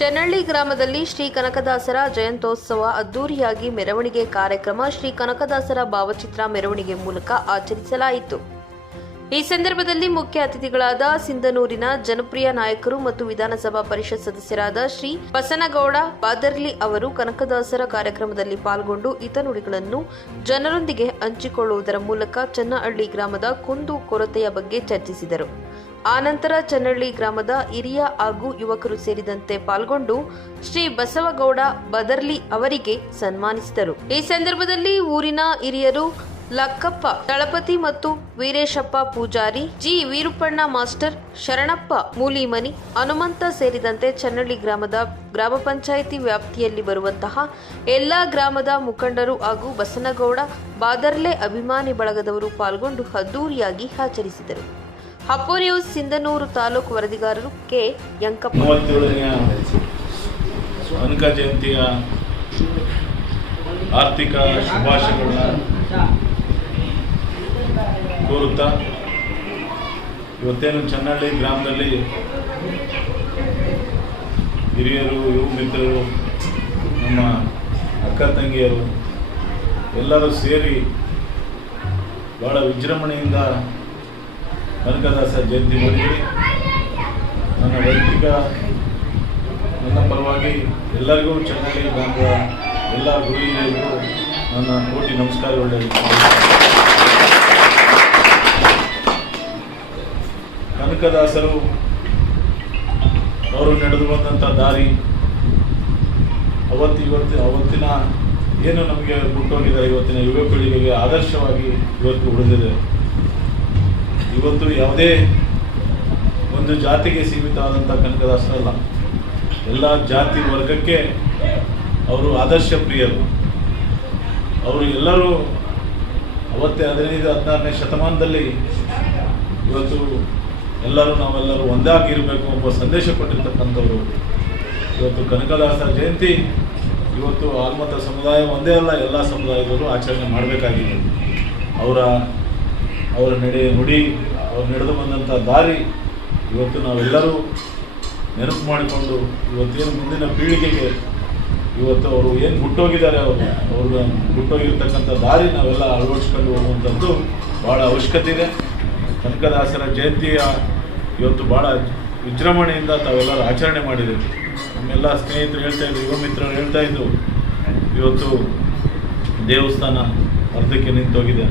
ಚೆನ್ನಳ್ಳಿ ಗ್ರಾಮದಲ್ಲಿ ಶ್ರೀ ಕನಕದಾಸರ ಜಯಂತ್ಯೋತ್ಸವ ಅದ್ದೂರಿಯಾಗಿ ಮೆರವಣಿಗೆ ಕಾರ್ಯಕ್ರಮ ಶ್ರೀ ಕನಕದಾಸರ ಭಾವಚಿತ್ರ ಮೆರವಣಿಗೆ ಮೂಲಕ ಆಚರಿಸಲಾಯಿತು. ಈ ಸಂದರ್ಭದಲ್ಲಿ ಮುಖ್ಯ ಅತಿಥಿಗಳಾದ ಸಿಂಧನೂರಿನ ಜನಪ್ರಿಯ ನಾಯಕರು ಮತ್ತು ವಿಧಾನಸಭಾ ಪರಿಷತ್ ಸದಸ್ಯರಾದ ಶ್ರೀ ಬಸನಗೌಡ ಬಾದರ್ಲಿ ಅವರು ಕನಕದಾಸರ ಕಾರ್ಯಕ್ರಮದಲ್ಲಿ ಪಾಲ್ಗೊಂಡು ಹಿತನುಡಿಗಳನ್ನು ಜನರೊಂದಿಗೆ ಹಂಚಿಕೊಳ್ಳುವುದರ ಮೂಲಕ ಚನ್ನಹಳ್ಳಿ ಗ್ರಾಮದ ಕುಂದು ಕೊರತೆಯ ಬಗ್ಗೆ ಚರ್ಚಿಸಿದರು. ಆನಂತರ ಚನ್ನಹಳ್ಳಿ ಗ್ರಾಮದ ಹಿರಿಯ ಹಾಗೂ ಯುವಕರು ಸೇರಿದಂತೆ ಪಾಲ್ಗೊಂಡು ಶ್ರೀ ಬಸವಗೌಡ ಬದರ್ಲಿ ಅವರಿಗೆ ಸನ್ಮಾನಿಸಿದರು. ಈ ಸಂದರ್ಭದಲ್ಲಿ ಊರಿನ ಹಿರಿಯರು ಲಕ್ಕಪ್ಪ ದಳಪತಿ ಮತ್ತು ವೀರೇಶಪ್ಪ ಪೂಜಾರಿ, ಜಿ ವೀರುಪಣ್ಣ ಮಾಸ್ಟರ್, ಶರಣಪ್ಪ ಮೂಲಿಮನಿ, ಹನುಮಂತ ಸೇರಿದಂತೆ ಚನ್ನಹಳ್ಳಿ ಗ್ರಾಮದ ಗ್ರಾಮ ಪಂಚಾಯಿತಿ ವ್ಯಾಪ್ತಿಯಲ್ಲಿ ಬರುವಂತಹ ಎಲ್ಲಾ ಗ್ರಾಮದ ಮುಖಂಡರು ಹಾಗೂ ಬಸನಗೌಡ ಬಾದರ್ಲೆ ಅಭಿಮಾನಿ ಬಳಗದವರು ಪಾಲ್ಗೊಂಡು ಅದ್ದೂರಿಯಾಗಿ ಆಚರಿಸಿದರು. ಅಪ್ಪು ನ್ಯೂಸ್ ಸಿಂಧನೂರು ತಾಲೂಕು ವರದಿಗಾರರು ಕೆ ಯಂಕಪ್ಪ. 37ನೇ ಕನಕ ಜಯಂತಿಯ ಆರ್ಥಿಕ ಶುಭಾಶಯಗಳನ್ನ ಕೋರುತ್ತಾ ಇವತ್ತೇನು ಚನ್ನಹಳ್ಳಿ ಗ್ರಾಮದಲ್ಲಿ ಹಿರಿಯರು, ಯುವ ಮಿತ್ರರು, ನಮ್ಮ ಅಕ್ಕ ತಂಗಿಯರು ಎಲ್ಲರೂ ಸೇರಿ ಬಹಳ ವಿಜೃಂಭಣೆಯಿಂದ ಕನಕದಾಸ ಜಯಂತಿ ಮಾಡಿದ್ವಿ. ನನ್ನ ವೈಯಕ್ತಿಕ ನನ್ನ ಪರವಾಗಿ ಎಲ್ಲರಿಗೂ ಚನ್ನಹಳ್ಳಿ ಗ್ರಾಮದ ಎಲ್ಲ ಗುರು ಹಿರಿಯರಿಗೂ ನನ್ನ ಕೋಟಿ ನಮಸ್ಕಾರಗಳು. ಕನಕದಾಸರು ಅವರು ನಡೆದು ಬಂದಂಥ ದಾರಿ ಅವತ್ತಿನ ಏನು ನಮಗೆ ಬಿಟ್ಟೋಗಿದ್ದಾರೆ, ಇವತ್ತಿನ ಯುವ ಪೀಳಿಗೆಗೆ ಆದರ್ಶವಾಗಿ ಇವತ್ತು ಉಳಿದಿದೆ. ಇವತ್ತು ಯಾವುದೇ ಒಂದು ಜಾತಿಗೆ ಸೀಮಿತವಾದಂಥ ಕನಕದಾಸರಲ್ಲ, ಎಲ್ಲ ಜಾತಿ ವರ್ಗಕ್ಕೆ ಅವರು ಆದರ್ಶ ಪ್ರಿಯರು. ಅವರು ಎಲ್ಲರೂ ಅವತ್ತೇ 15-16ನೇ ಶತಮಾನದಲ್ಲಿ ಇವತ್ತು ನಾವೆಲ್ಲರೂ ಒಂದಾಗಿರಬೇಕು ಎಂಬ ಸಂದೇಶ ಕೊಟ್ಟಿರ್ತಕ್ಕಂಥವ್ರು. ಇವತ್ತು ಕನಕದಾಸ ಜಯಂತಿ ಇವತ್ತು ಆಲ್ಮತ ಸಮುದಾಯ ಒಂದೇ ಅಲ್ಲ, ಎಲ್ಲ ಸಮುದಾಯದವರು ಆಚರಣೆ ಮಾಡಬೇಕಾಗಿದೆ. ಅವರ ನುಡಿ, ಅವ್ರು ನಡೆದು ಬಂದಂಥ ದಾರಿ ಇವತ್ತು ನಾವೆಲ್ಲರೂ ನೆನಪು ಮಾಡಿಕೊಂಡು ಇವತ್ತೇನು ಮುಂದಿನ ಪೀಳಿಗೆಗೆ ಇವತ್ತು ಅವರು ಏನು ಬಿಟ್ಟೋಗಿದ್ದಾರೆ, ಅವ್ರಿಗೆ ಬಿಟ್ಟೋಗಿರ್ತಕ್ಕಂಥ ದಾರಿ ನಾವೆಲ್ಲ ಅಳವಡಿಸ್ಕೊಂಡು ಹೋಗುವಂಥದ್ದು ಭಾಳ ಅವಶ್ಯಕತೆ ಇದೆ. ಕನಕದಾಸರ ಜಯಂತಿಯ ಇವತ್ತು ಭಾಳ ವಿಜೃಂಭಣೆಯಿಂದ ತಾವೆಲ್ಲರೂ ಆಚರಣೆ ಮಾಡಿದ್ದೀವಿ. ನಮ್ಮೆಲ್ಲ ಸ್ನೇಹಿತರು ಹೇಳ್ತಾಯಿದ್ರು, ಯುವ ಮಿತ್ರರು ಹೇಳ್ತಾಯಿದ್ರು, ಇವತ್ತು ದೇವಸ್ಥಾನ ಅರ್ಧಕ್ಕೆ ನಿಂತೋಗಿದೆ.